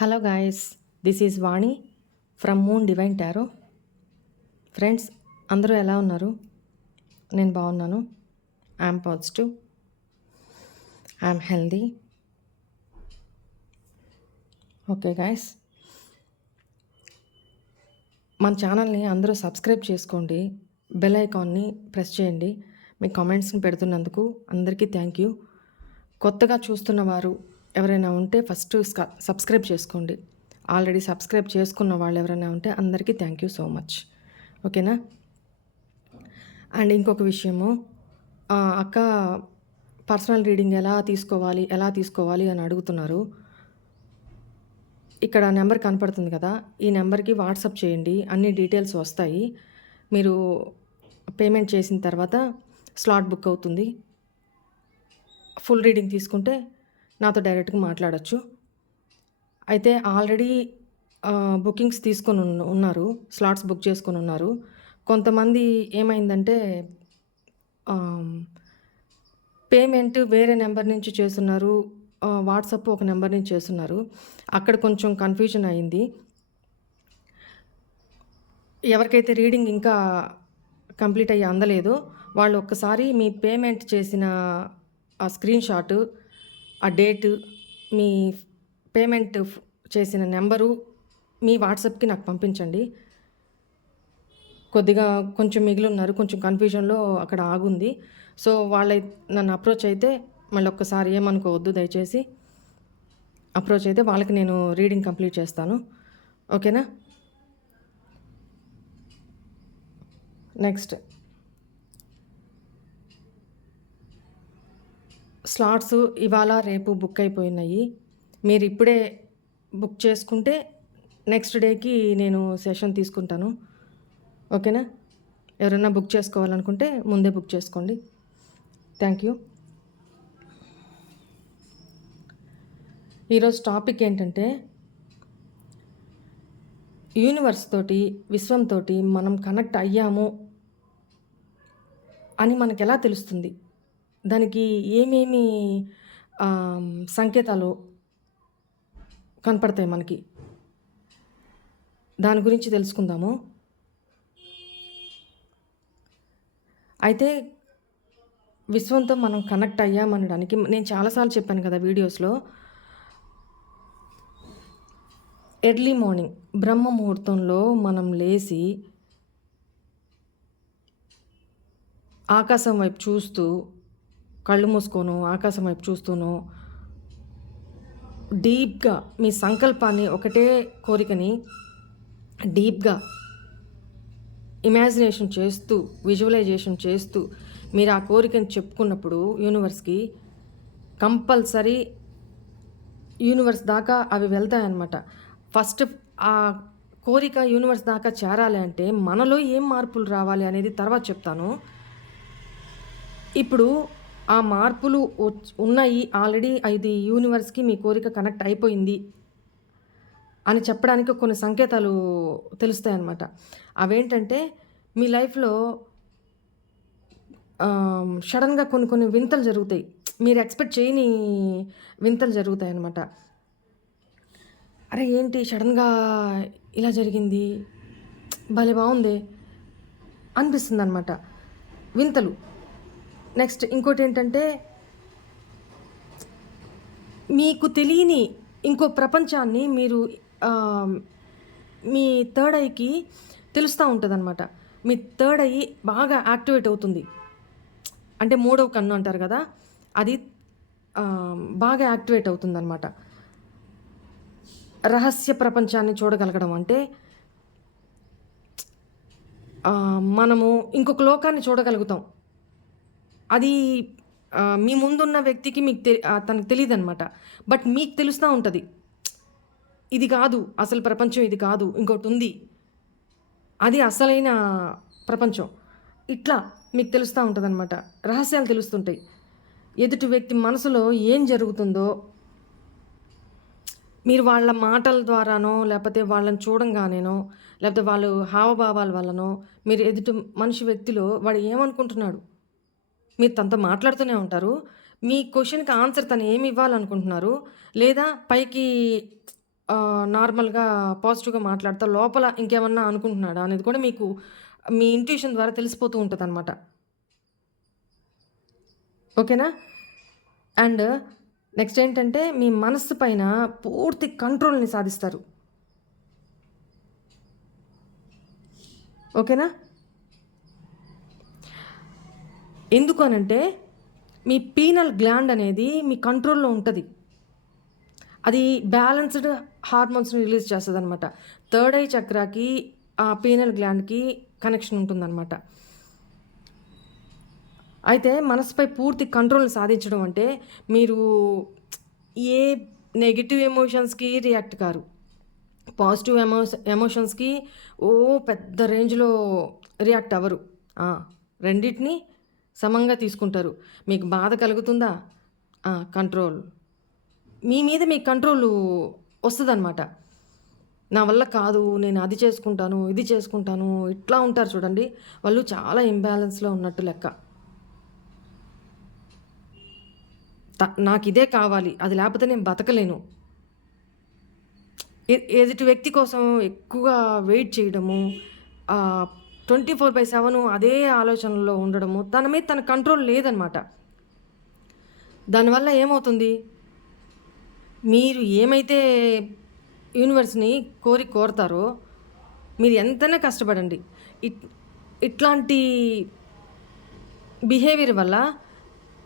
Hello guys, this is Vani from moon divine tarot. Friends, అందరూ ఎలా ఉన్నారు? నేను బాగున్నాను. I'm positive, I'm healthy. Okay guys, మన ఛానల్ని అందరూ సబ్స్క్రైబ్ చేసుకోండి, బెల్ ఐకాన్ని ప్రెస్ చేయండి. మీ కామెంట్స్ని పెడుతున్నందుకు అందరికీ థ్యాంక్ యూ. కొత్తగా చూస్తున్న వారు ఎవరైనా ఉంటే ఫస్ట్ సబ్స్క్రైబ్ చేసుకోండి. ఆల్రెడీ సబ్స్క్రైబ్ చేసుకున్న వాళ్ళు ఎవరైనా ఉంటే అందరికీ థ్యాంక్ యూ సో మచ్. ఓకేనా? అండ్ ఇంకొక విషయము, అక్క పర్సనల్ రీడింగ్ ఎలా తీసుకోవాలి అని అడుగుతున్నారు. ఇక్కడ నెంబర్ కనపడుతుంది కదా, ఈ నెంబర్కి వాట్సాప్ చేయండి, అన్ని డీటెయిల్స్ వస్తాయి. మీరు పేమెంట్ చేసిన తర్వాత స్లాట్ బుక్ అవుతుంది. ఫుల్ రీడింగ్ తీసుకుంటే నాతో డైరెక్ట్గా మాట్లాడచ్చు. అయితే ఆల్రెడీ బుకింగ్స్ తీసుకొని ఉన్నారు, స్లాట్స్ బుక్ చేసుకొని ఉన్నారు. కొంతమంది ఏమైందంటే పేమెంట్ వేరే నెంబర్ నుంచి చేస్తున్నారు, వాట్సాప్ ఒక నెంబర్ నుంచి చేస్తున్నారు. అక్కడ కొంచెం కన్ఫ్యూజన్ అయింది. ఎవరికైతే రీడింగ్ ఇంకా కంప్లీట్ అయ్యి అందలేదో వాళ్ళు ఒక్కసారి మీ పేమెంట్ చేసిన ఆ స్క్రీన్ షాటు, ఆ డేటు, మీ పేమెంట్ చేసిన నెంబరు మీ వాట్సాప్కి నాకు పంపించండి. కొద్దిగా కొంచెం మిగిలి ఉన్నారు, కొంచెం కన్ఫ్యూజన్లో అక్కడ ఆగుంది. సో వాళ్ళ నన్ను అప్రోచ్ అయితే మళ్ళీ ఒక్కసారి ఏమనుకోవద్దు దయచేసి. అప్రోచ్ అయితే వాళ్ళకి నేను రీడింగ్ కంప్లీట్ చేస్తాను. ఓకేనా? నెక్స్ట్, స్లాట్స్ ఇవాళ రేపు బుక్ అయిపోయినాయి. మీరు ఇప్పుడే బుక్ చేసుకుంటే నెక్స్ట్ డేకి నేను సెషన్ తీసుకుంటాను. ఓకేనా? ఎవరైనా బుక్ చేసుకోవాలనుకుంటే ముందే బుక్ చేసుకోండి. Thank you. ఈరోజు టాపిక్ ఏంటంటే, యూనివర్స్ తోటి, విశ్వంతో మనం కనెక్ట్ అయ్యాము అని మనకు ఎలా తెలుస్తుంది, దానికి ఏమేమి సంకేతాలు కనపడతాయి మనకి, దాని గురించి తెలుసుకుందాము. అయితే విశ్వంతో మనం కనెక్ట్ అయ్యామనడానికి నేను చాలాసార్లు చెప్పాను కదా వీడియోస్లో. ఎర్లీ మార్నింగ్ బ్రహ్మ ముహూర్తంలో మనం లేచి ఆకాశం వైపు చూస్తూ, కళ్ళు మూసుకోను ఆకాశం వైపు చూస్తూనో డీప్గా మీ సంకల్పాన్ని, ఒకటే కోరికని డీప్గా ఇమాజినేషన్ చేస్తూ, విజువలైజేషన్ చేస్తూ మీరు ఆ కోరికని చెప్పుకున్నప్పుడు యూనివర్స్కి కంపల్సరీ యూనివర్స్ దాకా అవి వెళ్తాయన్నమాట. ఫస్ట్ ఆ కోరిక యూనివర్స్ దాకా చేరాలి అంటే మనలో ఏం మార్పులు రావాలి అనేది తర్వాత చెప్తాను. ఇప్పుడు ఆ మార్పులు ఉన్నాయి ఆల్రెడీ, ఇది యూనివర్స్కి మీ కోరిక కనెక్ట్ అయిపోయింది అని చెప్పడానికి కొన్ని సంకేతాలు తెలుస్తాయి అన్నమాట. అవేంటంటే, మీ లైఫ్లో సడన్గా కొన్ని వింతలు జరుగుతాయి, మీరు ఎక్స్పెక్ట్ చేయని వింతలు జరుగుతాయి అన్నమాట. అరే ఏంటి సడన్గా ఇలా జరిగింది, భలే బాగుంది అనిపిస్తుంది అనమాట, వింతలు. నెక్స్ట్ ఇంకోటి ఏంటంటే, మీకు తెలియని ఇంకో ప్రపంచాన్ని మీరు మీ థర్డ్ ఐకి తెలుస్తూ ఉంటుంది అనమాట. మీ థర్డ్ ఐ బాగా యాక్టివేట్ అవుతుంది, అంటే మూడవ కన్ను అంటారు కదా, అది బాగా యాక్టివేట్ అవుతుంది అనమాట. రహస్య ప్రపంచాన్ని చూడగలగడం అంటే మనము ఇంకొక లోకాన్ని చూడగలుగుతాం. అది మీ ముందున్న వ్యక్తికి తనకు తెలియదు అనమాట, బట్ మీకు తెలుస్తూ ఉంటుంది, ఇది కాదు అసలు ప్రపంచం, ఇది కాదు ఇంకోటి ఉంది, అది అసలైన ప్రపంచం. ఇట్లా మీకు తెలుస్తూ ఉంటుంది అనమాట, రహస్యాలు తెలుస్తుంటాయి. ఎదుటి వ్యక్తి మనసులో ఏం జరుగుతుందో మీరు వాళ్ళ మాటల ద్వారానో, లేకపోతే వాళ్ళని చూడంగానేనో, లేకపోతే వాళ్ళు హావభావాల వల్లనో, మీరు ఎదుటి మనిషి వ్యక్తిలో వాడు ఏమనుకుంటున్నాడు, మీరు తనతో మాట్లాడుతూనే ఉంటారు, మీ క్వశ్చన్కి ఆన్సర్ తను ఏమి ఇవ్వాలనుకుంటున్నారు, లేదా పైకి నార్మల్‌గా పాజిటివ్‌గా మాట్లాడతా లోపల ఇంకేమన్నా అనుకుంటున్నాడా అనేది కూడా మీకు మీ ఇంట్యూషన్ ద్వారా తెలిసిపోతూ ఉంటదనమాట. ఓకేనా? అండ్ నెక్స్ట్ ఏంటంటే మీ మనస్సు పైన పూర్తి కంట్రోల్‌ని సాధిస్తారు. ఓకేనా? ఎందుకు అనంటే మీ పీనల్ గ్లాండ్ అనేది మీ కంట్రోల్‌లో ఉంటది. అది బ్యాలెన్స్‌డ్ హార్మోన్స్‌ని రిలీజ్ చేస్తదనమాట. థర్డ్ ఐ చక్రాకి ఆ పీనల్ గ్లాండ్‌కి కనెక్షన్ ఉంటుందనమాట. అయితే మనసుపై పూర్తి కంట్రోల్‌ని సాధించడం అంటే మీరు ఏ నెగెటివ్ ఎమోషన్స్‌కి రియాక్ట్ కారు. పాజిటివ్ ఎమోషన్స్‌కి పెద్ద రేంజ్‌లో రియాక్ట్ అవ్వరు. ఆ! రెండిటిని సమంగా తీసుకుంటారు. మీకు బాధ కలుగుతుందా? కంట్రోల్. మీ మీద మీకు కంట్రోలు వస్తదనమాట. నా వల్ల కాదు. నేను అది చేసుకుంటాను, ఇది చేసుకుంటాను. ఇట్లా ఉంటారు చూడండి. వాళ్ళు చాలా ఇంబాలెన్స్‌లో ఉన్నట్టు లెక్క. నాకిదే కావాలి. అది లేపోతే నేను బతకలేను. ఎదుటి వ్యక్తి కోసం ఎక్కువగా వెయిట్ చేయడము, 24/7 అదే ఆలోచనలో ఉండడము, తన మీద తన కంట్రోల్ లేదనమాట. దానివల్ల ఏమవుతుంది? మీరు ఏమైతే యూనివర్స్‌ని కోరతారో, మీరు ఎంతైనా కష్టపడండి. ఇట్ ఇట్లాంటి బిహేవియర్ వల్ల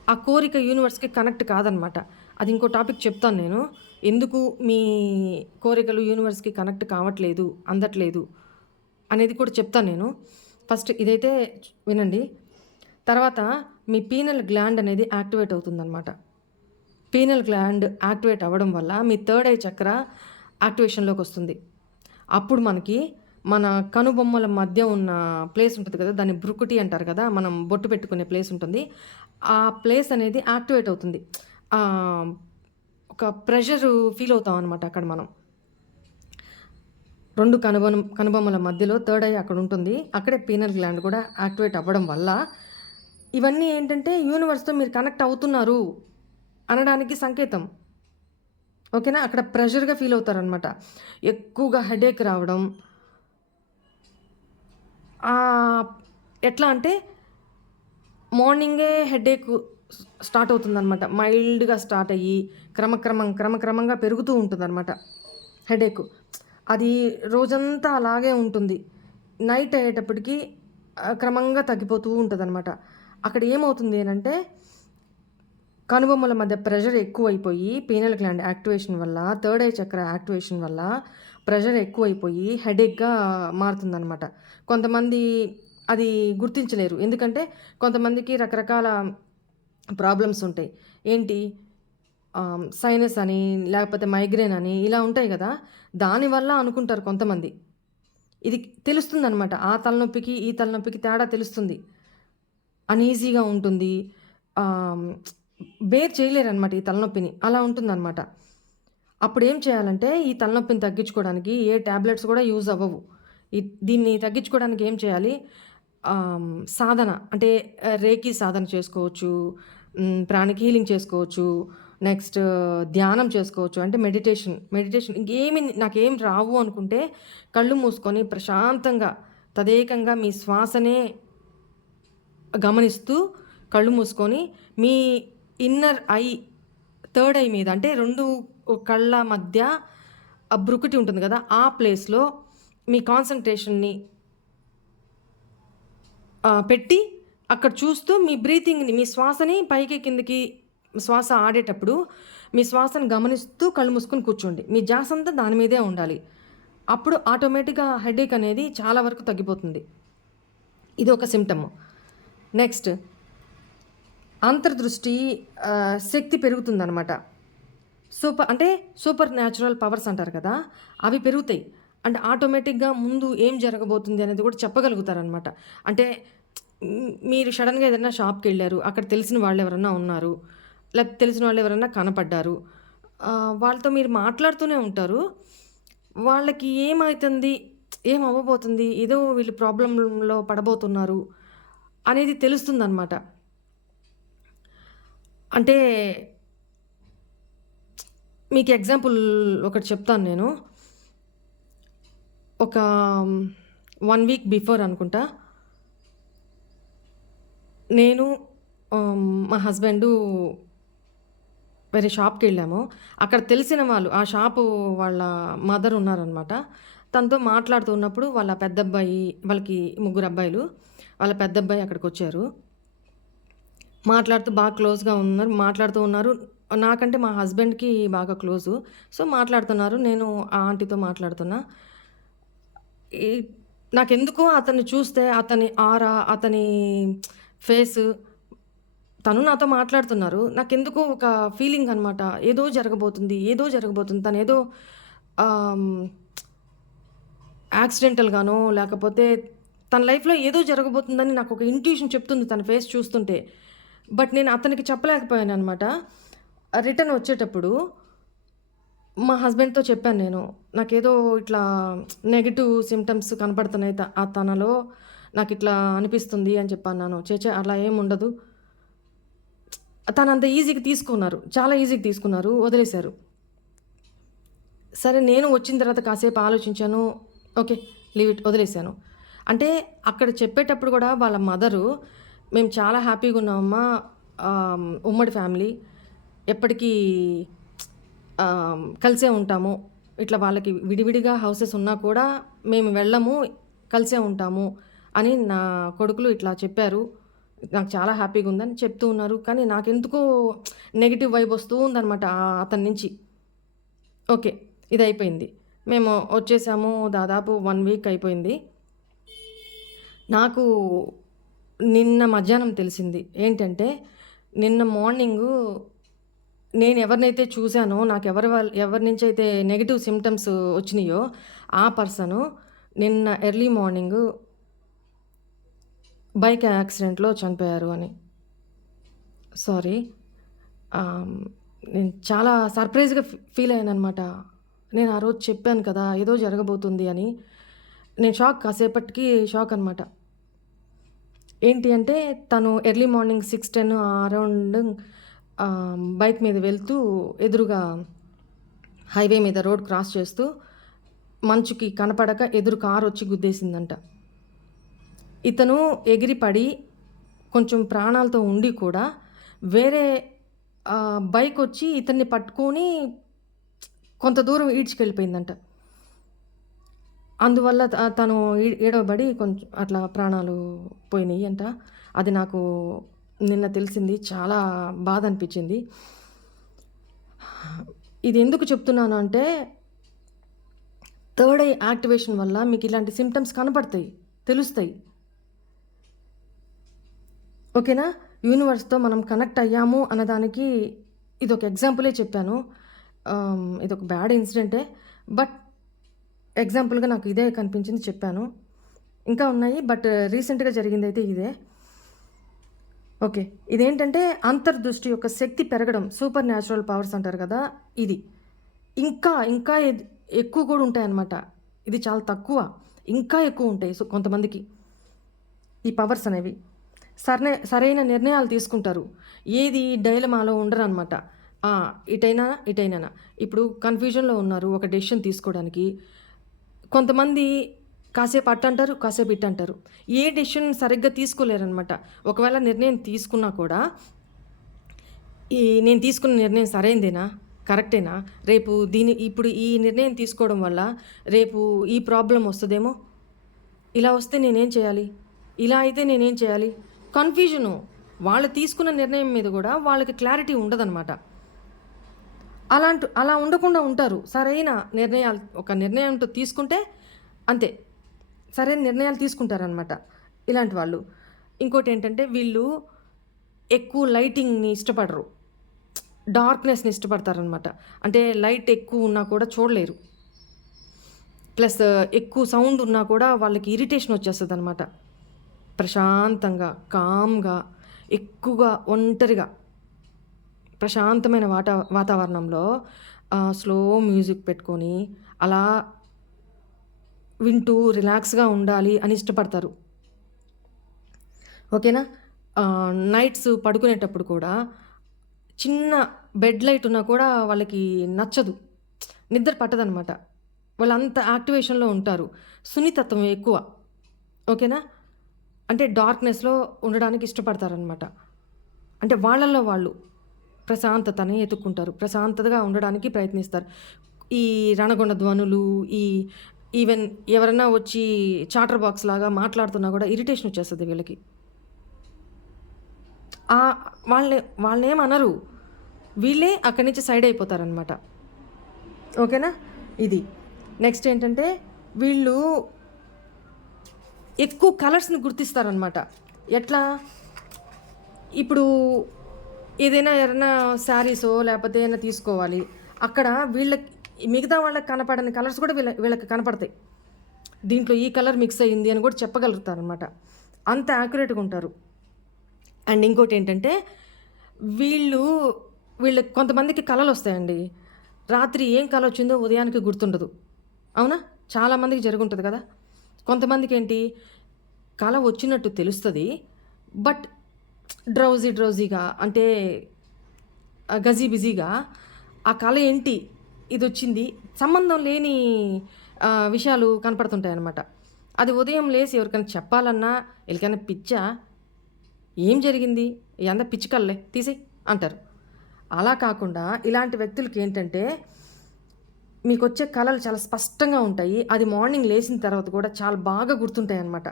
ఆ కోరిక యూనివర్స్‌కి కనెక్ట్ కాదనమాట. అది ఇంకో టాపిక్ చెప్తాను నేను. ఎందుకు మీ కోరికలు యూనివర్స్‌కి కనెక్ట్ కావట్లేదు, అందట్లేదు అనేది కూడా చెప్తాను నేను. ఫస్ట్ ఇదైతే వినండి. తర్వాత మీ పీనల్ గ్లాండ్ అనేది యాక్టివేట్ అవుతుందనమాట. పీనల్ గ్లాండ్ యాక్టివేట్ అవ్వడం వల్ల మీ థర్డ్ ఐ చక్ర యాక్టివేషన్‌లోకొస్తుంది. అప్పుడు మనకి మన కనుబొమ్మల మధ్య ఉన్న ప్లేస్ ఉంటది కదా! దాన్ని భృకుటి అంటారు కదా! మనం బొట్టు పెట్టుకునే ప్లేస్ ఉంటుంది. ఆ ప్లేస్ అనేది యాక్టివేట్ అవుతుంది. ఆహ్, ఒక ప్రెషరు ఫీల్ అవుతాం అనమాట అక్కడ మనం. 2 కనుబొమ్మల మధ్యలో థర్డ్ ఐ అక్కడుంటుంది. అక్కడే పీనల్ గ్లాండ్ కూడా యాక్టివేట్ అవ్వడం వల్ల ఇవన్నీ ఏంటంటే యూనివర్స్‌తో మీరు కనెక్ట్ అవుతున్నారు అనడానికి సంకేతం. ఓకేనా? అక్కడ ప్రెషర్‌గా ఫీల్ అవుతారనమాట. ఎక్కువగా హెడేక్ రావడం. ఎట్లా అంటే మార్నింగే హెడేక్ స్టార్ట్ అవుతుందనమాట. మైల్డ్‌గా స్టార్ట్ అయ్యి క్రమక్రమంగా పెరుగుతూ ఉంటుందనమాట హెడేకు. అది రోజంతా అలాగే ఉంటుంది. నైట్ అయ్యేటప్పటికి క్రమంగా తగ్గిపోతూ ఉంటదనమాట. అక్కడ ఏమవుతుంది అనంటే కనుబొమ్మల మధ్య ప్రెషర్ ఎక్కువైపోయి పీనల్ గ్లాండ్ యాక్టివేషన్ వల్ల, థర్డ్ ఐ చక్ర యాక్టివేషన్ వల్ల ప్రెషర్ ఎక్కువైపోయి హెడేక్‌గా మారుతుందనమాట. కొంతమంది అది గుర్తించలేరు. ఎందుకంటే కొంతమందికి రకరకాల ప్రాబ్లమ్స్ ఉంటాయి. ఏంటి సైనస్ అని, లేకపోతే మైగ్రేన్ అని ఇలా ఉంటాయి గదా! దానివల్ల అనుకుంటారు కొంతమంది. ఇది తెలుస్తుందనమాట. ఆ తలనొప్పికి, ఈ తలనొప్పికి తేడా తెలుస్తుంది. అన్‌ఈజీగా ఉంటుంది. ఆహ్, బేర్ చేయలేరనమాట ఈ తలనొప్పిని. అలా ఉంటుందనమాట. అప్పుడేం చేయాలంటే ఈ తలనొప్పిని తగ్గించుకోవడానికి ఏ టాబ్లెట్స్ గూడా యూజ్ అవ్వవు. దీన్ని తగ్గించుకోవడానికి ఏం చేయాలి? సాధన అంటే రేకి సాధన చేసుకోవచ్చు. ప్రాణిక్ హీలింగ్ చేసుకోవచ్చు. నెక్స్ట్ ధ్యానం చేసుకోవచ్చు. అంటే మెడిటేషన్ ఇంకేమి నాకేం రావు అనుకుంటే కళ్ళు మూసుకొని ప్రశాంతంగా, తదేకంగా మీ శ్వాసనే గమనిస్తూ కళ్ళు మూసుకొని మీ ఇన్నర్ ఐ, థర్డ్ ఐ మీద అంటే 2 కళ్ళ మధ్య ఆ బ్రుకుటి ఉంటుంది గదా! ఆ ప్లేస్‌లో మీ కాన్సంట్రేషన్‌ని పెట్టి అక్కడ చూస్తూ మీ బ్రీతింగ్‌ని, మీ శ్వాసని పైకి కిందకి శ్వాస ఆడేటప్పుడు మీ శ్వాసను గమనిస్తూ కళ్ళు మూసుకొని కూర్చోండి. మీ ధ్యాసంతా దాని మీదే ఉండాలి. అప్పుడు ఆటోమేటిక్‌గా హెడేక్ అనేది చాలా వరకు తగ్గిపోతుంది. ఇది ఒక సింప్టమ్. నెక్స్ట్ అంతర్దృష్టి శక్తి పెరుగుతుందనమాట. అంటే సూపర్ న్యాచురల్ పవర్స్ అంటారు కదా! అవి పెరుగుతాయి. అంటే ఆటోమేటిక్‌గా ముందు ఏం జరగబోతుంది అనేది కూడా చెప్పగలుగుతారనమాట. అంటే మీరు సడెన్‌గా ఏదైనా షాప్‌కెళ్లారు. అక్కడ తెలిసిన వాళ్ళెవరన్నా ఉన్నారు. లేకపోతే తెలిసిన వాళ్ళెవరన్నా కనపడ్డారు. వాళ్ళతో మీరు మాట్లాడుతూనే ఉంటారు. వాళ్ళకి ఏమైతుంది? ఏం అవ్వబోతుంది? ఏదో వీళ్ళు ప్రాబ్లమ్‌లో పడబోతున్నారు అనేది తెలుస్తుందనమాట. అంటే మీకు ఎగ్జాంపుల్ ఒకటి చెప్తాను నేను. ఒక 1 వీక్ బిఫోర్ అనుకుంటా. నేను మా హస్బెండు వేరే షాప్‌కెళ్ళాము. అక్కడ తెలిసిన వాళ్ళు, ఆ షాపు వాళ్ళ మదర్ ఉన్నారనమాట. తనతో మాట్లాడుతూ ఉన్నప్పుడు వాళ్ళ పెద్దబ్బాయి, వాళ్ళకి ముగ్గురు అబ్బాయిలు. వాళ్ళ పెద్దబ్బాయి అక్కడికొచ్చారు. మాట్లాడుతూ బాగా క్లోజ్‌గా ఉన్నారు. మాట్లాడుతూ ఉన్నారు. నాకంటే మా హస్బెండ్‌కి బాగా క్లోజు. సో, మాట్లాడుతున్నారు. నేను ఆ ఆంటీతో మాట్లాడుతున్నా. ఈ నాకెందుకో అతన్ని చూస్తే, అతని ఆరా, అతని ఫేసు, తను నాతో మాట్లాడుతున్నారు. నాకెందుకో ఒక ఫీలింగ్ అనమాట. ఏదో జరగబోతుంది, ఏదో జరగబోతుంది. తనేదో ఆహ్, యాక్సిడెంటల్‌గానో లేకపోతే తన లైఫ్‌లో ఏదో జరగబోతుందని నాకొక ఇంట్యూషన్ చెప్తుంది తన ఫేస్ చూస్తుంటే. బట్ నేను అతనికి చెప్పలేకపోయాననమాట. రిటర్న్ వచ్చేటప్పుడు మా హస్బెండ్‌తో చెప్పాను నేను. నాకేదో ఇట్లా నెగెటివ్ సింప్టమ్స్ కనపడుతున్నాయి తనలో. నాకిట్లా అనిపిస్తుంది అని చెప్పన్నాను. ఛే! ఛే! అలా ఏముండదు. తనంత ఈజీగా తీసుకున్నారు. చాలా ఈజీగా తీసుకున్నారు. వదిలేశారు. సరే నేను వచ్చిన తర్వాత కాసేపు ఆలోచించాను. ఓకే. లీవ్ ఇట్ వదిలేసాను. అంటే అక్కడ చెప్పేటప్పుడు గూడా వాళ్ళ మదరు, "మేము చాలా హ్యాపీగున్నామమ్మా. ఉమ్మడి ఫ్యామిలీ. ఎప్పటికీ కలిసే ఉంటాము. ఇట్లా వాళ్ళకి విడివిడిగా హౌసెస్ ఉన్నా కూడా మేము వెళ్ళము. కలిసే ఉంటాము" అని నా కొడుకులు ఇట్లా చెప్పారు. నాకు చాలా హ్యాపీగుందని చెప్తూ ఉన్నారు. కానీ నాకెందుకో నెగెటివ్ వైబ్ వస్తూ ఉందనమాట అతని నుంచి. ఓకే. ఇదయిపోయింది. మేము వచ్చేసాము. దాదాపు 1 వీక్ అయిపోయింది. నాకు నిన్న మధ్యాహ్నం తెలిసింది. ఏంటంటే, నిన్న మార్నింగు నేనెవరినైతే చూసానో, ఎవరి నుంచైతే నెగెటివ్ సింప్టమ్స్ వచ్చినియో, ఆ పర్సను నిన్న ఎర్లీ మార్నింగు బైక్ యాక్సిడెంట్‌లో చనిపోయారు అని. సారీ. ఆహ్, నేను చాలా సర్ప్రైజ్‌గా ఫీల్ అయ్యాననమాట. నేను ఆ రోజు చెప్పాను కదా! ఏదో జరగబోతుంది అని. నేను కాసేపటికి షాక్ అనమాట. ఏంటి అంటే తను ఎర్లీ మార్నింగ్ 6:10 అరౌండ్ బైక్ మీద వెళ్తూ ఎదురుగా హైవే మీద రోడ్ క్రాస్ చేస్తూ మంచుకి కనపడక ఎదురు కారొచ్చి గుద్దేసిందంట. ఇతను ఎగిరి పడి కొంచెం ప్రాణాలతో ఉండి కూడా వేరే బైకొచ్చి ఇతన్ని పట్టుకొని కొంత దూరం ఈడ్చుకెళ్ళిపోయిందంట. అందువల్ల తను ఏడవబడి కొంచెం అట్లా ప్రాణాలు పోయినియంట. అది నాకు నిన్న తెలిసింది. చాలా బాధనిపిచ్చింది. ఇది ఎందుకు చెప్తున్నాను అంటే, థర్డ్ ఐ యాక్టివేషన్ వల్ల మీకిలాంటి సింప్టమ్స్ కనపడతాయి. తెలుస్తాయి. ఓకేనా? యూనివర్స్‌తో మనం కనెక్ట్ అయ్యాము అన్నదానికి ఇదొక ఎగ్జాంపులే చెప్పాను. ఇదొక బ్యాడ్ ఇన్సిడెంటే. బట్ ఎగ్జాంపుల్‌గా నాకు ఇదే కనిపించింది చెప్పాను. ఇంకా ఉన్నాయి. బట్ రీసెంట్‌గా జరిగిందైతే ఇదే. ఓకే. ఇదేంటంటే అంతర్దృష్టి యొక్క శక్తి పెరగడం. సూపర్ న్యాచురల్ పవర్స్ అంటారు కదా! ఇది. ఇంకా ఎక్కువ కూడా ఉంటాయన్నమాట. ఇది చాలా తక్కువ. ఇంకా ఎక్కువుంటాయి కొంతమందికి ఈ పవర్స్ అనేవి. సరైన నిర్ణయాలు తీసుకుంటారు. ఏది డైలమాలో ఉండరనమాట. ఆ! ఇటైనానా. ఇప్పుడు కన్‌ఫ్యూజన్‌లో ఉన్నారు ఒక డెసిషన్ తీసుకోవడానికి. కొంతమంది కాసేపు అట్టంటారు, కాసేపు ఇట్టంటారు. ఏ డెసిషన్ సరిగ్గా తీసుకోలేరనమాట. ఒకవేళ నిర్ణయం తీసుకున్నా కూడా, నేను తీసుకున్న నిర్ణయం సరైందేనా? కరెక్టేనా? రేపు ఇప్పుడు ఈ నిర్ణయం తీసుకోవడం వల్ల రేపు ఈ ప్రాబ్లమ్ వస్తదేమో? ఇలా వస్తే నేనేం చేయాలి? ఇలా అయితే నేనేం చేయాలి? కన్‌ఫ్యూజను. వాళ్ళు తీసుకున్న నిర్ణయం మీద గూడా వాళ్ళకి క్లారిటీ ఉండదనమాట. అలా ఉండకుండా ఉంటారు. సరైన నిర్ణయాలు ఒక నిర్ణయంతో తీసుకుంటే అంతే. సరైన నిర్ణయాలు తీసుకుంటారనమాట ఇలాంటి వాళ్ళు. ఇంకోటేంటంటే వీళ్ళు ఎక్కువ లైటింగ్‌ని ఇష్టపడరు. డార్క్‌నెస్‌ని ఇష్టపడతారనమాట. అంటే లైట్ ఎక్కువ ఉన్నా కూడా చూడలేరు. ప్లస్ ఎక్కువ సౌండ్ ఉన్నా కూడా వాళ్ళకి ఇరిటేషన్ వచ్చేస్తదనమాట. ప్రశాంతంగా, కామ్‌గా, ఎక్కువగా ఒంటరిగా ప్రశాంతమైన వాతావరణంలో స్లో మ్యూజిక్ పెట్టుకొని అలా వింటూ రిలాక్స్‌గా ఉండాలి అని ఇష్టపడతారు. ఓకేనా? నైట్స్ పడుకునేటప్పుడు కూడా చిన్న బెడ్ లైట్ ఉన్నా కూడా వాళ్ళకి నచ్చదు. నిద్ర పట్టదనమాట. వాళ్ళంత యాక్టివేషన్‌లో ఉంటారు. సున్నితత్వం ఎక్కువ. ఓకేనా? అంటే డార్క్‌నెస్‌లో ఉండడానికి ఇష్టపడతారనమాట. అంటే వాళ్ళలో వాళ్ళు ప్రశాంతతని ఎతుక్కుంటారు. ప్రశాంతతగా ఉండడానికి ప్రయత్నిస్తారు. ఈ రణగొండ ధ్వనులు, ఈ ఈవెన్ ఎవరన్నా వచ్చి చాటర్ బాక్స్ లాగా మాట్లాడుతున్నా గూడా ఇరిటేషన్ వచ్చేస్తది వీళ్ళకి. వాళ్ళనేమనరు. వీళ్ళే అక్కడి నుంచి సైడ్ అయిపోతారనమాట. ఓకేనా? ఇది. నెక్స్ట్ ఏంటంటే వీళ్ళు ఎక్కువ కలర్స్‌ని గుర్తిస్తారనమాట. ఎట్లా? ఇప్పుడు ఏదైనా ఎవరైనా శారీసో లేపోతే ఏదైనా తీసుకోవాలి. అక్కడ వీళ్ళకి మిగతా వాళ్ళకి కనపడని కలర్స్ కూడా వీళ్ళకి కనపడతాయి. దీంట్లో ఈ కలర్ మిక్స్ అయ్యింది అని కూడా చెప్పగలుగుతారనమాట. అంత యాక్యురేట్‌గా ఉంటారు. అండ్ ఇంకోటేంటంటే వీళ్ళు వీళ్ళకి కొంతమందికి కలలొస్తాయండి. రాత్రి ఏం కలొచ్చిందో ఉదయానికి గుర్తుండదు. అవునా? చాలా మందికి జరుగుంటది కదా! కొంతమందికేంటి కల వచ్చినట్టు తెలుస్తది. బట్ డ్రౌజీగా అంటే గజిబిజిగా ఆ కల ఏంటి? ఇదొచ్చింది. సంబంధం లేని విషయాలు కనపడుతుంటాయనమాట. అది ఉదయం లేసి ఎవరికైనా చెప్పాలన్నా ఈళ్ళకైనా పిచ్చా? ఏం జరిగింది? ఇయంతా పిచ్చి కలలే తీసేయి అంటారు. అలా కాకుండా ఇలాంటి వ్యక్తులకేంటంటే మీకొచ్చే కలలు చాలా స్పష్టంగా ఉంటాయి. అది మార్నింగ్ లేసిన తర్వాత కూడా చాలా బాగా గుర్తుంటాయనమాట.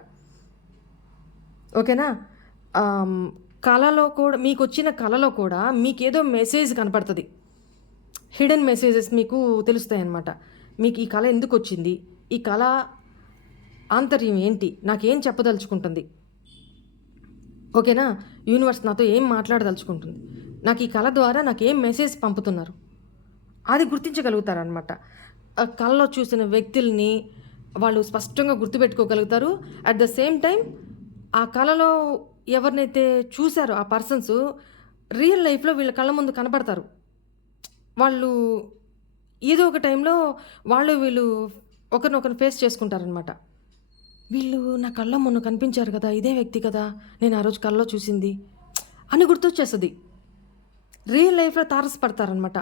ఓకేనా? ఆహ్, కలలో కూడా మీకొచ్చిన కలలో కూడా మీకేదో మెసేజ్ కనపడతది. హిడెన్ మెసేజెస్ మీకు తెలుస్తాయన్నమాట. మీకు ఈ కల ఎందుకొచ్చింది? ఈ కల ఆంతర్యం ఏంటి? నాకేం చెప్పదలుచుకుంటుంది? ఓకేనా? యూనివర్స్ నాతో ఏం మాట్లాడదలుచుకుంటుంది? నాకు ఈ కల ద్వారా నాకేం మెసేజ్ పంపుతున్నారు? అది గుర్తించగలుగుతారనమాట. కలలో చూసిన వ్యక్తుల్ని వాళ్ళు స్పష్టంగా గుర్తుపెట్టుకోగలుగుతారు. అట్ ద సేమ్ టైమ్ ఆ కలలో ఎవరినైతే చూసారో ఆ పర్సన్స్ రియల్ లైఫ్‌లో వీళ్ళ కళ్ళ ముందు కనపడతారు. వాళ్ళు ఏదో ఒక టైంలో వీళ్ళు ఒకరినొకరు ఫేస్ చేసుకుంటారనమాట. వీళ్ళు నా కళ్ళ మొన్న కనిపించారు కదా! ఇదే వ్యక్తి కదా! నేను ఆ రోజు కలలో చూసింది అని గుర్తొచ్చేస్తది. రియల్ లైఫ్‌లో తారసపడతారనమాట.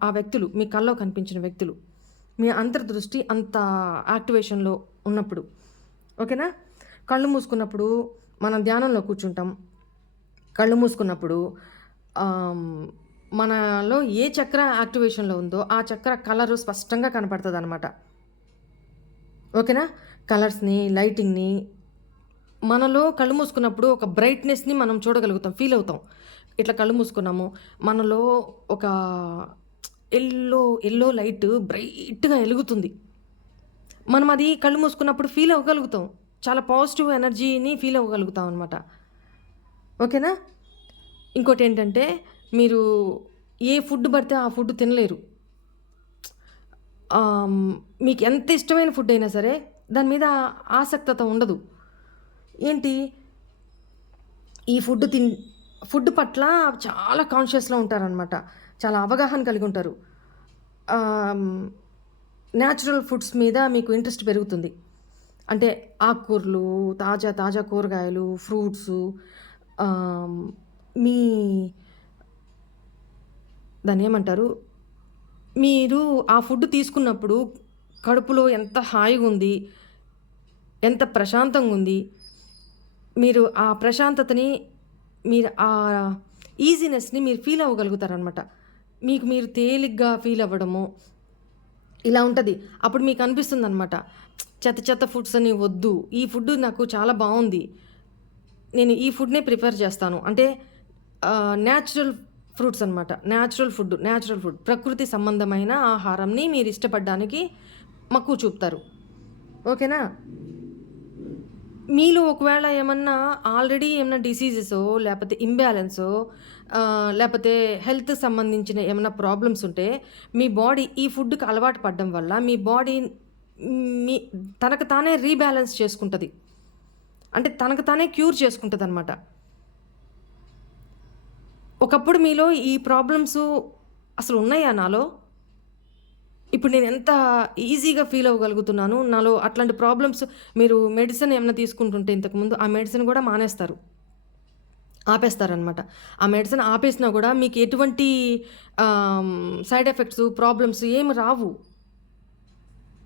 ఆ వ్యక్తులు మీ కల్లో కనిపించిన వ్యక్తులు. మీ అంతర్దృష్టి అంత యాక్టివేషన్‌లో ఉన్నప్పుడు. ఓకేనా? కళ్ళు మూసుకున్నప్పుడు మనం ధ్యానంలో కూర్చుంటాం. కళ్ళు మూసుకున్నప్పుడు ఆహ్, మనలో ఏ చక్ర యాక్టివేషన్‌లో ఉందో ఆ చక్ర కలరు స్పష్టంగా కనపడతదనమాట. ఓకేనా? కలర్స్‌ని, లైటింగ్‌ని మనలో కళ్ళు మూసుకున్నప్పుడు ఒక బ్రైట్‌నెస్‌ని మనం చూడగలుగుతాం. ఫీల్ అవుతాం. ఇట్లా కళ్ళు మూసుకున్నాము. మనలో ఒక యెల్లో లైట్ బ్రైట్‌గా ఎలుగుతుంది. మనం అది కళ్ళు మూసుకున్నప్పుడు ఫీల్ అవ్వగలుగుతాం. చాలా పాజిటివ్ ఎనర్జీని ఫీల్ అవ్వగలుగుతాం అనమాట. ఓకేనా? ఇంకోటేంటంటే మీరు ఏ ఫుడ్ పడితే ఆ ఫుడ్ తినలేరు. ఆహ్, మీకు ఎంత ఇష్టమైన ఫుడ్ అయినా సరే దాని మీద ఆసక్తత ఉండదు. ఏంటి ఈ ఫుడ్ పట్ల చాలా కాన్షియస్‌లో ఉంటారనమాట. చాలా అవగాహన కలిగుంటారు. ఆహ్, నేచురల్ ఫుడ్స్ మీద మీకు ఇంట్రెస్ట్ పెరుగుతుంది. అంటే ఆకుకూరలు, తాజా కూరగాయలు, ఫ్రూట్సు ఆహ్, మీ దాన్నేమంటారు? మీరు ఆ ఫుడ్ తీసుకున్నప్పుడు కడుపులో ఎంత హాయిగుంది, ఎంత ప్రశాంతంగుంది. మీరు ఆ ప్రశాంతతని మీరు ఈజీనెస్‌ని మీరు ఫీల్ అవ్వగలుగుతారనమాట. మీకు మీరు తేలిగ్గా ఫీల్ అవ్వడము, ఇలా ఉంటది. అప్పుడు మీకనిపిస్తుందనమాట. చెత్త ఫుడ్స్ అని వద్దు. ఈ ఫుడ్ నాకు చాలా బావుంది. నేను ఈ ఫుడ్‌నే ప్రిఫర్ చేస్తాను. అంటే నేచురల్ ఫ్రూట్స్ అనమాట. Natural food. ప్రకృతి సంబంధమైన ఆహారంని మీరు ఇష్టపడడానికి మక్కువ చూపుతారు. ఓకేనా? మీలో ఒకవేళ ఏమన్నా ఆల్రెడీ ఏమన్నా డిసీజెసో, లేపోతే ఇంబాలెన్సో లేపోతే హెల్త్‌కి సంబంధించిన ఏమన్నా ప్రాబ్లమ్స్ ఉంటే, మీ బాడీ ఈ ఫుడ్‌కి అలవాటు పడడం వల్ల మీ బాడీ మీ తనకు తానే రీబాలన్స్ చేసుకుంటది. అంటే తనకు తానే క్యూర్ చేసుకుంటదనమాట. ఒకప్పుడు మీలో ఈ ప్రాబ్లమ్సు అసలున్నాయా నాలో? ఇప్పుడు నేనెంత ఈజీగా ఫీల్ అవ్వగలుగుతున్నాను. నాలో అట్లాంటి ప్రాబ్లమ్స్ మీరు మెడిసిన్ ఏమన్నా తీసుకుంటుంటే ఇంతకుముందు, ఆ మెడిసిన్ గూడా మానేస్తారు. ఆపేస్తారనమాట. ఆ మెడిసిన్ ఆపేసినా గూడా మీకు ఎటువంటి సైడ్ ఎఫెక్ట్స్, ప్రాబ్లమ్స్ ఏమి రావు.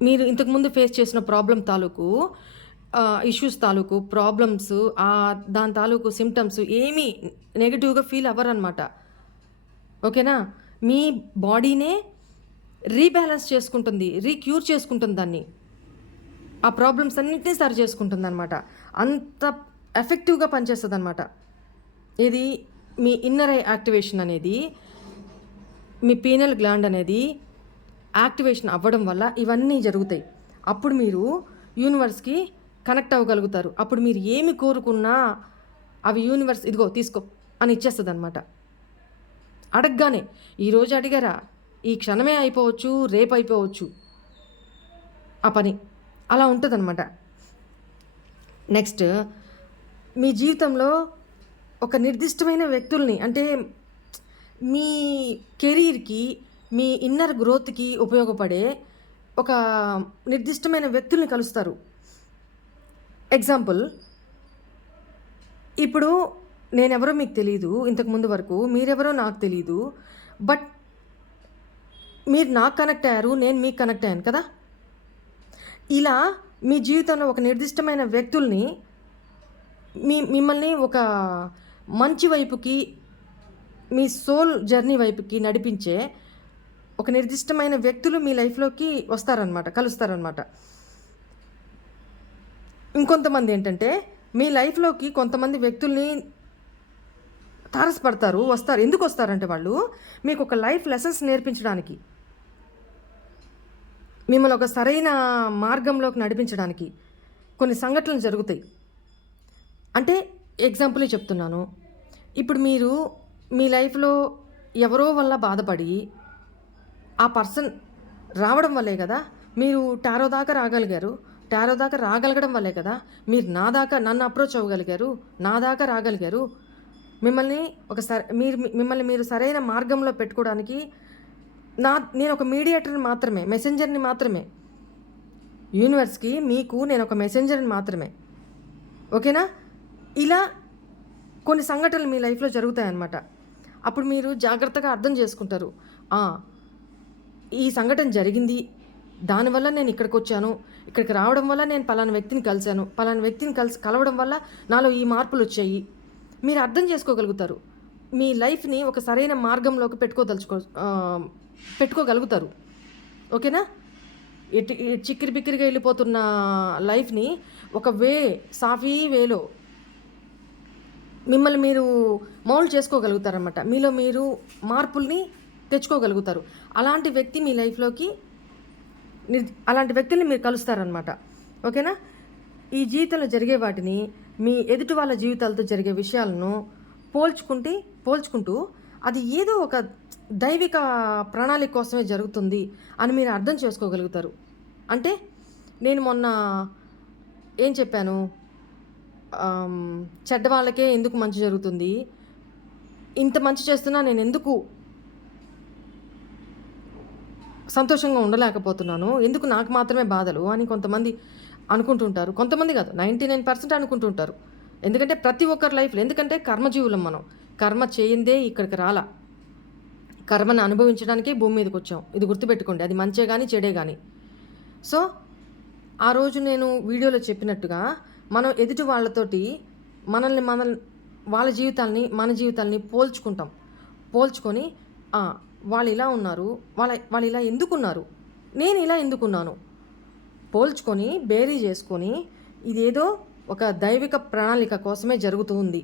మీరు ఇంతకుముందు ఫేస్ చేసిన ప్రాబ్లమ్ తాలూకు ఇష్యూస్ తాలూకు ప్రాబ్లమ్స్ దాని తాలూకు సింప్టమ్స్ ఏమీ నెగెటివ్‌గా ఫీల్ అవ్వరనమాట. ఓకేనా? మీ బాడీనే రీబ్యాలెన్స్ చేసుకుంటుంది. క్యూర్ చేసుకుంటుంది దాన్ని. ఆ ప్రాబ్లమ్స్ అన్నిటిని సరి చేసుకుంటుందనమాట. అంత ఎఫెక్టివ్‌గా పనిచేస్తదనమాట. ఇది మీ ఇన్నర్ ఐ యాక్టివేషన్ అనేది, మీ పీనల్ గ్లాండ్ అనేది యాక్టివేషన్ అవ్వడం వల్ల ఇవన్నీ జరుగుతాయి. అప్పుడు మీరు యూనివర్స్‌కి కనెక్ట్ అవ్వగలుగుతారు. అప్పుడు మీరు ఏమి కోరుకున్నా అవి యూనివర్స్ ఇదిగో తీసుకో అని ఇచ్చేస్తదనమాట. అడగగానే ఈరోజు అడిగారా, ఈ క్షణమే అయిపోవచ్చు, రేపు అయిపోవచ్చు ఆ పని. అలా ఉంటదనమాట. నెక్స్ట్ మీ జీవితంలో ఒక నిర్దిష్టమైన వ్యక్తుల్ని అంటే మీ కెరీర్‌కి, మీ ఇన్నర్ గ్రోత్‌కి ఉపయోగపడే ఒక నిర్దిష్టమైన వ్యక్తుల్ని కలుస్తారు. ఎగ్జాంపుల్, ఇప్పుడు నేనెవరో మీకు తెలీదు. ఇంతకుముందు వరకు మీరెవరో నాకు తెలీదు. బట్ మీరు నాకు కనెక్ట్ అయ్యారు. నేను మీకు కనెక్ట్ అయ్యాను కదా! ఇలా మీ జీవితంలో ఒక నిర్దిష్టమైన వ్యక్తుల్ని మిమ్మల్ని ఒక మంచి వైపుకి, మీ సోల్ జర్నీ వైపుకి నడిపించే ఒక నిర్దిష్టమైన వ్యక్తులు మీ లైఫ్‌లోకి వస్తారనమాట. కలుస్తారనమాట. ఇంకొంతమంది ఏంటంటే మీ లైఫ్‌లోకి కొంతమంది వ్యక్తుల్ని తారసపడతారు. వస్తారు. ఎందుకొస్తారంటే వాళ్ళు మీకు ఒక లైఫ్ లెసన్స్ నేర్పించడానికి. మిమ్మల్ని ఒక సరైన మార్గంలోకి నడిపించడానికి కొన్ని సంఘటనలు జరుగుతాయి. అంటే ఎగ్జాంపులే చెప్తున్నాను. ఇప్పుడు మీరు మీ లైఫ్‌లో ఎవరో వల్ల బాధపడి ఆ పర్సన్ రావడం వల్లే కదా మీరు టారో దాకా రాగలిగారు. టారో దాకా రాగలగడం వల్లే కదా మీరు నన్ను అప్రోచ్ అవ్వగలిగారు. నా దాకా రాగలిగారు. మిమ్మల్ని మిమ్మల్ని మీరు సరైన మార్గంలో పెట్టుకోవడానికి నేను ఒక మీడియేటర్‌ని మాత్రమే, మెసెంజర్‌ని మాత్రమే. యూనివర్స్‌కి మీకు నేను ఒక మెసెంజర్‌ని మాత్రమే. ఓకేనా? ఇలా కొన్ని సంఘటనలు మీ లైఫ్‌లో జరుగుతాయన్నమాట. అప్పుడు మీరు జాగ్రత్తగా అర్థం చేసుకుంటారు. ఈ సంఘటన జరిగింది. దానివల్ల నేను ఇక్కడికొచ్చాను. ఇక్కడికి రావడం వల్ల నేను పలానా వ్యక్తిని కలిసాను. పలానా వ్యక్తిని కలవడం వల్ల నాలో ఈ మార్పులొచ్చాయి. మీరు అర్థం చేసుకోగలుగుతారు. మీ లైఫ్‌ని ఒక సరైన మార్గంలోకి పెట్టుకోగలుగుతారు. ఓకేనా? చిక్కిరి బిక్కిరిగా వెళ్ళిపోతున్న లైఫ్‌ని ఒక సాఫీ వేలో మిమ్మల్ని మీరు మౌల్డ్ చేసుకోగలుగుతారనమాట. మీలో మీరు మార్పుల్ని తెచ్చుకోగలుగుతారు. అలాంటి వ్యక్తి మీ లైఫ్‌లోకి అలాంటి వ్యక్తుల్ని మీరు కలుస్తారనమాట. ఓకేనా? ఈ జీవితంలో జరిగే వాటిని మీ ఎదుటి వాళ్ళ జీవితాలతో జరిగే విషయాలను పోల్చుకుంటూ అది ఏదో ఒక దైవిక ప్రణాళిక కోసమే జరుగుతుంది అని మీరు అర్థం చేసుకోగలుగుతారు. అంటే నేను మొన్న ఏం చెప్పాను? చెడ్డ వాళ్ళకే ఎందుకు మంచి జరుగుతుంది? ఇంత మంచి చేస్తున్నా నేను ఎందుకు సంతోషంగా ఉండలేకపోతున్నాను? ఎందుకు నాకు మాత్రమే బాధలు అని కొంతమంది అనుకుంటుంటారు. కొంతమంది కాదు, 99% అనుకుంటుంటారు. ఎందుకంటే ప్రతి ఒక్కరి లైఫ్‌లో ఎందుకంటే కర్మజీవులం మనం. కర్మ చేయందే ఇక్కడికి రాలా. కర్మను అనుభవించడానికే భూమి మీదకొచ్చాం. ఇది గుర్తుపెట్టుకోండి. అది మంచే గానీ, చెడే గానీ. సో, ఆ రోజు నేను వీడియోలో చెప్పినట్టుగా మనం ఎదుటి వాళ్ళతోటి వాళ్ళ జీవితాల్ని, మన జీవితాల్ని పోల్చుకుంటాం. పోల్చుకొని వాళ్ళు ఇలా ఉన్నారు. వాళ్ళు ఇలా ఎందుకున్నారు? నేను ఇలా ఎందుకున్నాను? పోల్చుకొని, బేరీ చేసుకొని ఇదేదో ఒక దైవిక ప్రణాళిక కోసమే జరుగుతూ ఉంది.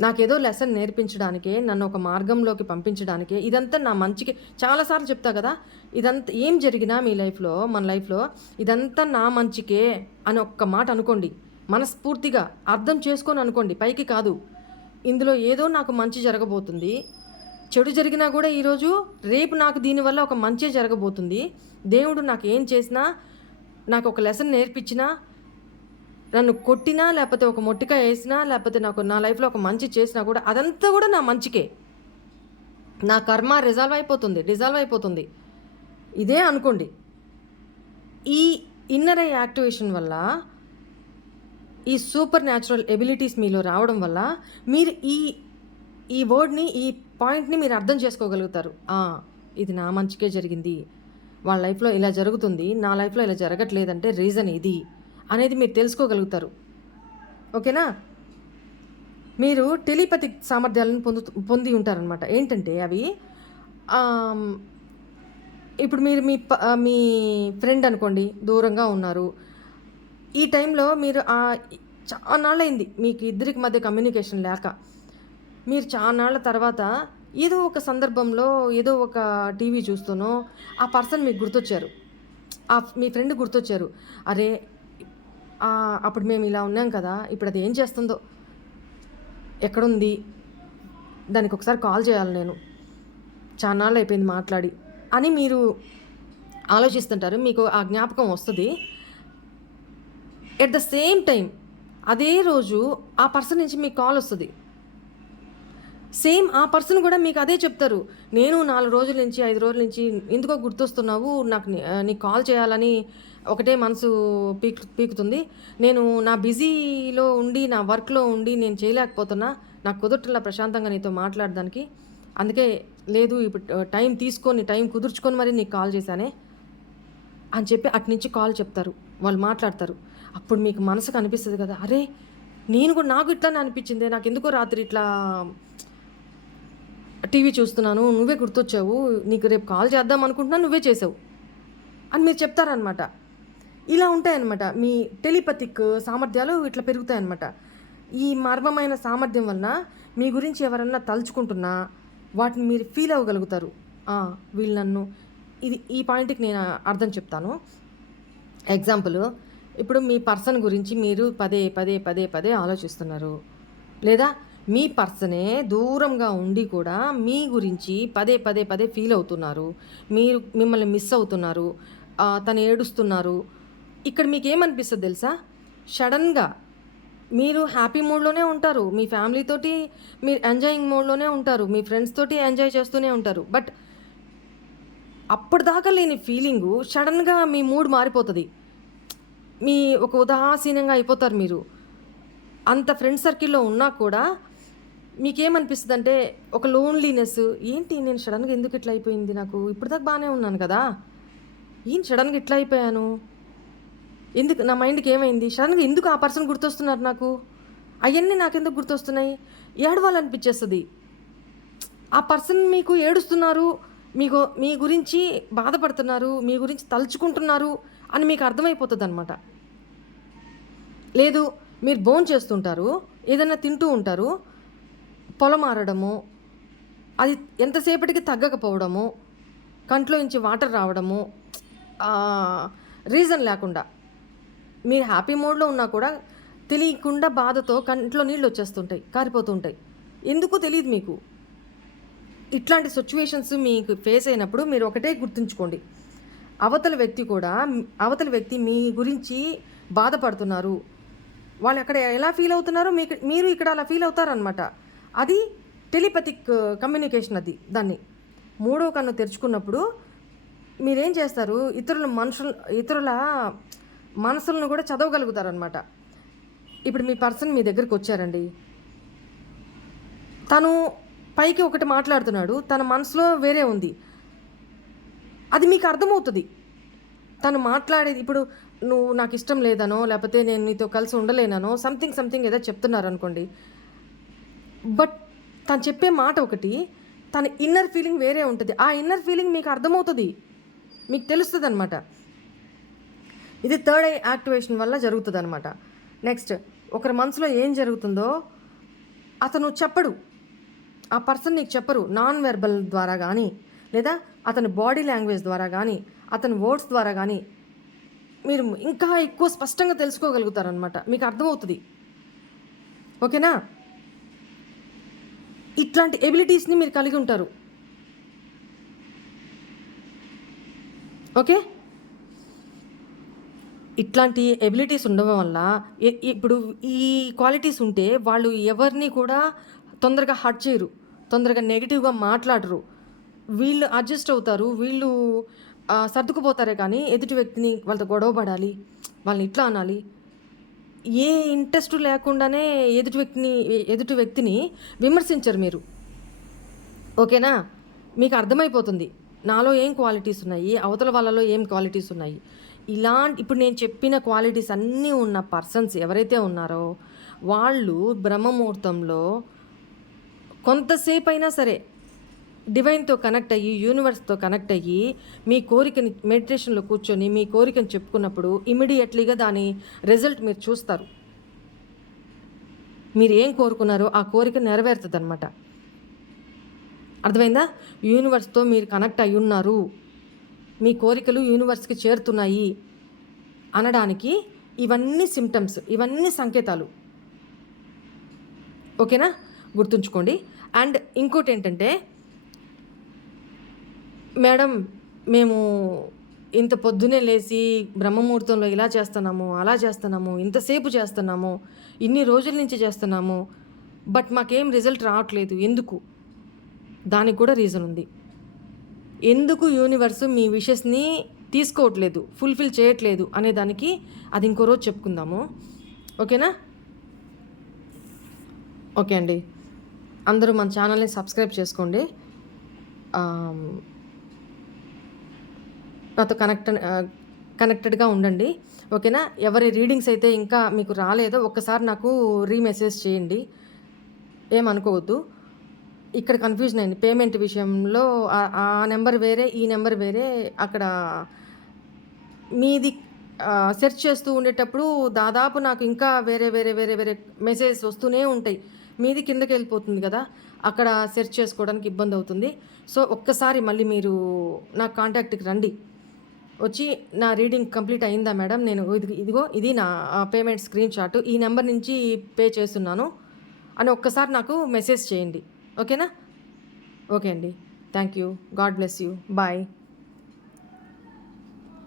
నాకేదో లెసన్ నేర్పించడానికే, నన్ను ఒక మార్గంలోకి పంపించడానికే, ఇదంతా నా మంచికే. చాలాసార్లు చెప్తా కదా, ఇదంతా ఏం జరిగినా మీ లైఫ్‌లో, మన లైఫ్‌లో ఇదంతా నా మంచికే అని ఒక్క మాట అనుకోండి. మనస్ఫూర్తిగా అర్థం చేసుకొని అనుకోండి, పైకి కాదు. ఇందులో ఏదో నాకు మంచి జరగబోతుంది. చెడు జరిగినా కూడా ఈరోజు రేపు నాకు దీనివల్ల ఒక మంచే జరగబోతుంది. దేవుడు నాకు ఏం చేసినా, నాకు ఒక లెసన్ నేర్పించినా, నన్ను కొట్టినా, లేకపోతే ఒక మొట్టికాయ వేసినా, లేకపోతే నా లైఫ్‌లో ఒక మంచి చేసినా కూడా అదంతా కూడా నా మంచికే. నా కర్మ డిజాల్వ్ అయిపోతుంది. ఇదే అనుకోండి. ఈ ఇన్నర్ ఐ యాక్టివేషన్ వల్ల ఈ సూపర్ న్యాచురల్ ఎబిలిటీస్ మీలో రావడం వల్ల మీరు ఈ వర్డ్‌ని, ఈ పాయింట్‌ని మీరు అర్థం చేసుకోగలుగుతారు. ఇది నా మంచికే జరిగింది. వాళ్ళ లైఫ్‌లో ఇలా జరుగుతుంది. నా లైఫ్‌లో ఇలా జరగట్లేదంటే రీజన్ ఇది అనేది మీరు తెలుసుకోగలుగుతారు. ఓకేనా? మీరు టెలిపతిక్ సామర్థ్యాలను పొంది ఉంటారనమాట. ఏంటంటే అవి ఆహ్, ఇప్పుడు మీరు మీ ఫ్రెండ్ అనుకోండి, దూరంగా ఉన్నారు. ఈ టైంలో మీరు చాన్నాళ్ళయింది మీకు ఇద్దరికి మధ్య కమ్యూనికేషన్ లేక. మీరు చాన్నాళ్ళ తర్వాత ఏదో ఒక సందర్భంలో, ఏదో ఒక టీవీ చూస్తూనో ఆ పర్సన్ మీకు గుర్తొచ్చారు. మీ ఫ్రెండ్ గుర్తొచ్చారు. అరే! అప్పుడు మేము ఇలా ఉన్నాం కదా! ఇప్పుడు అది ఏం చేస్తుందో, ఎక్కడుంది? దానికి ఒకసారి కాల్ చేయాలి నేను. చాన్నాళ్ళు అయిపోయింది మాట్లాడి అని మీరు ఆలోచిస్తుంటారు. మీకు ఆ జ్ఞాపకం వస్తది. ఎట్ ద సేమ్ టైం అదే రోజు ఆ పర్సన్ నుంచి మీకు కాల్ వస్తది. సేమ్ ఆ పర్సన్ కూడా మీకు అదే చెప్తారు. నేను 4 రోజుల నుంచి, 5 రోజుల నుంచి ఎందుకో గుర్తొస్తున్నావు. నాకు నీకు కాల్ చేయాలని ఒకటే మనసు పీకుతుంది. నేను నా బిజీలో ఉండి, నా వర్క్‌లో ఉండి నేను చేయలేకపోతున్నా. నాకు కుదరట్లా ప్రశాంతంగా నీతో మాట్లాడడానికి. అందుకే లేదు ఇప్పుడు టైం కుదుర్చుకొని మరి నీకు కాల్ చేశానే అని చెప్పి అటునుంచి కాల్ చెప్తారు. వాళ్ళు మాట్లాడతారు. అప్పుడు మీకు మనసుకు అనిపిస్తది కదా! అరే! నాకు ఇట్లానే అనిపించిందే. నాకెందుకో రాత్రి ఇట్లా టీవీ చూస్తున్నాను. నువ్వే గుర్తొచ్చావు. నీకు రేపు కాల్ చేద్దాం అనుకుంటున్నా, నువ్వే చేసావు అని మీరు చెప్తారనమాట. ఇలా ఉంటాయన్నమాట. మీ టెలిపతిక్ సామర్థ్యాలు ఇట్లా పెరుగుతాయన్నమాట. ఈ మర్మమైన సామర్థ్యం వలన మీ గురించి ఎవరన్నా తలుచుకుంటున్నా వాటిని మీరు ఫీల్ అవ్వగలుగుతారు. వీళ్ళు నన్ను ఈ పాయింట్‌కి నేను అర్థం చెప్తాను. ఎగ్జాంపుల్, ఇప్పుడు మీ పర్సన్ గురించి మీరు పదే ఆలోచిస్తున్నారు. లేదా మీ పర్సనే దూరంగా ఉండి కూడా మీ గురించి పదే ఫీల్ అవుతున్నారు. మిమ్మల్ని మిస్ అవుతున్నారు. తను ఏడుస్తున్నారు. ఇక్కడ మీకేమనిపిస్తది తెలుసా? సడన్‌గా మీరు హ్యాపీ మూడ్‌లోనే ఉంటారు. మీ ఫ్యామిలీతోటి మీరు ఎంజాయింగ్ మోడ్‌లోనే ఉంటారు. మీ ఫ్రెండ్స్ తోటి ఎంజాయ్ చేస్తూనే ఉంటారు. బట్ అప్పటిదాకా లేని ఫీలింగు సడన్‌గా మీ మూడ్ మారిపోతది. ఒక ఉదాసీనంగా అయిపోతారు మీరు. అంత ఫ్రెండ్ సర్కిల్‌లో ఉన్నా కూడా మీకేమనిపిస్తదంటే ఒక లోన్లీనెస్. ఏంటి నేను సడన్‌గా ఎందుకు ఇట్లా అయిపోయింది నాకు? ఇప్పటిదాకా బానే ఉన్నాను కదా! ఏంటి సడన్‌గా ఇట్లా అయిపోయాను? ఎందుకు నా మైండ్‌కి ఏమైంది? సడన్‌గా ఎందుకు ఆ పర్సన్ గుర్తొస్తున్నారు నాకు? అయన్నీ నాకెందుకు గుర్తొస్తున్నాయి? ఏడవాలనిపిచ్చేస్తది. ఆ పర్సన్ మీకు ఏడుస్తున్నారు. మీ గురించి బాధపడుతున్నారు. మీ గురించి తలుచుకుంటున్నారు అని మీకు అర్థమైపోతదనమాట. లేదు, మీరు భోంచేస్తుంటారు. ఏదైనా తింటూ ఉంటారు. పొలమారడము, అది ఎంతసేపటికి తగ్గకపోవడము, కంట్లో నుంచి వాటర్ రావడము, రీజన్ లేకుండా. మీరు హ్యాపీ మోడ్‌లో ఉన్నా కూడా తెలియకుండా బాధతో కంట్లో నీళ్ళు వచ్చేస్తుంటాయి, కారిపోతూ ఉంటాయి. ఎందుకో తెలీదు మీకు. ఇట్లాంటి సిట్యుయేషన్స్ మీకు ఫేస్ అయినప్పుడు మీరు ఒకటే గుర్తుంచుకోండి. అవతల వ్యక్తి మీ గురించి బాధపడుతున్నారు. వాళ్ళు అక్కడ ఎలా ఫీల్ అవుతున్నారో మీరు ఇక్కడ అలా ఫీల్ అవుతారనమాట. అది టెలిపతిక్ కమ్యూనికేషన్ అది. దాన్ని మూడో కన్ను తెరుచుకున్నప్పుడు మీరేం చేస్తారు? ఇతరుల మనసులను కూడా చదవగలుగుతారనమాట. ఇప్పుడు మీ పర్సన్ మీ దగ్గరికి వచ్చారండి. తను పైకి ఒకటి మాట్లాడుతున్నాడు. తన మనసులో వేరే ఉంది. అది మీకు అర్థమవుతుంది. తను మాట్లాడేది ఇప్పుడు నువ్వు నాకు ఇష్టం లేదనో, లేకపోతే నేను నీతో కలిసి ఉండలేననో సంథింగ్ ఏదో చెప్తున్నారనుకోండి. బట్ తను చెప్పే మాట ఒకటి, తన ఇన్నర్ ఫీలింగ్ వేరే ఉంటుంది. ఆ ఇన్నర్ ఫీలింగ్ మీకు అర్థమవుతుంది, మీకు తెలుస్తుందనమాట. ఇది థర్డ్ ఐ యాక్టివేషన్ వల్ల జరుగుతుందనమాట. నెక్స్ట్, ఒకరి మనసులో ఏం జరుగుతుందో అతను చెప్పడు. ఆ పర్సన్ నీకు చెప్పరు. నాన్ వెర్బల్ ద్వారా కానీ, లేదా అతని బాడీ లాంగ్వేజ్ ద్వారా కానీ, అతని వర్డ్స్ ద్వారా కానీ మీరు ఇంకా ఎక్కువ స్పష్టంగా తెలుసుకోగలుగుతారనమాట. మీకు అర్థమవుతుంది. ఓకేనా? ఇట్లాంటి ఎబిలిటీస్ని మీరు కలిగి ఉంటారు. ఓకే, ఇట్లాంటి ఎబిలిటీస్ ఉండడం వల్ల ఇప్పుడు ఈ క్వాలిటీస్ ఉంటే వాళ్ళు ఎవరిని కూడా తొందరగా హర్ట్ చేయరు, తొందరగా నెగిటివ్గా మాట్లాడరు. వీళ్ళు అడ్జస్ట్ అవుతారు. వీళ్ళు సర్దుకుపోతారే కానీ ఎదుటి వ్యక్తిని వాళ్ళతో గొడవ పడాలి, వాళ్ళని ఇట్లా అనాలి, ఏ ఇంట్రెస్ట్ లేకుండానే ఎదుటి వ్యక్తిని విమర్శించరు మీరు. ఓకేనా? మీకు అర్థమైపోతుంది. నాలో ఏం క్వాలిటీస్ ఉన్నాయి, అవతల వాళ్ళలో ఏం క్వాలిటీస్ ఉన్నాయి. ఇప్పుడు నేను చెప్పిన క్వాలిటీస్ అన్నీ ఉన్న పర్సన్స్ ఎవరైతే ఉన్నారో, వాళ్ళు బ్రహ్మముహూర్తంలో కొంతసేపైనా సరే డివైన్‌తో కనెక్ట్ అయ్యి, యూనివర్స్‌తో కనెక్ట్ అయ్యి, మీ కోరికని మెడిటేషన్‌లో కూర్చొని, మీ కోరికను చెప్పుకున్నప్పుడు ఇమ్మీడియేట్‌లీగా దాని రిజల్ట్ మీరు చూస్తారు. మీరు ఏం కోరుకున్నారో ఆ కోరిక నెరవేరుతదనమాట. అర్థమైందా? యూనివర్స్‌తో మీరు కనెక్ట్ అయ్యున్నారు. మీ కోరికలు యూనివర్స్‌కి చేరుతున్నాయి అనడానికి ఇవన్నీ సింప్టమ్స్, ఇవన్నీ సంకేతాలు. ఓకేనా? గుర్తుంచుకోండి. అండ్ ఇంకోటేంటంటే, మేడం మేము ఇంత పొద్దున్నే లేసి బ్రహ్మముహూర్తంలో ఇలా చేస్తున్నాము, అలా చేస్తున్నాము, ఇంతసేపు చేస్తున్నాము, ఇన్ని రోజుల నుంచి చేస్తున్నాము. బట్ మాకేం రిజల్ట్ రావట్లేదు. ఎందుకు? దానికి కూడా రీజన్ ఉంది. ఎందుకు యూనివర్స్ మీ విషెస్‌ని తీసుకోవట్లేదు, ఫుల్‌ఫిల్ చేయట్లేదు అనే దానికి అది ఇంకో రోజు చెప్పుకుందాము. ఓకేనా? ఓకే అండి. అందరూ మన ఛానల్‌ని సబ్స్క్రైబ్ చేసుకోండి. నాతో కనెక్టెడ్‌గా ఉండండి. ఓకేనా? ఎవరి రీడింగ్స్ అయితే ఇంకా మీకు రాలేదో ఒక్కసారి నాకు రీమెసేజ్ చేయండి. ఏమనుకోవద్దు. ఇక్కడ కన్ఫ్యూజన్ అయింది. పేమెంట్ విషయంలో ఆ నెంబర్ వేరే, ఈ నెంబర్ వేరే. అక్కడ మీది సెర్చ్ చేస్తూ ఉండేటప్పుడు దాదాపు నాకు ఇంకా వేరే మెసేజెస్ వస్తూనే ఉంటాయి. మీది కిందకెళ్ళిపోతుంది కదా! అక్కడ సెర్చ్ చేసుకోవడానికి ఇబ్బందవుతుంది. సో, ఒక్కసారి మళ్ళీ మీరు నా కాంటాక్ట్‌కి రండి. వచ్చి నా రీడింగ్ కంప్లీట్ అయిందా మేడం? నేను ఇదిగో ఇది నా పేమెంట్ స్క్రీన్ షాట్. ఈ నెంబర్ నుంచి పే చేస్తున్నాను అని ఒక్కసారి నాకు మెసేజ్ చేయండి. ఓకేనా? ఓకే అండి. Thank you. God bless you. Bye.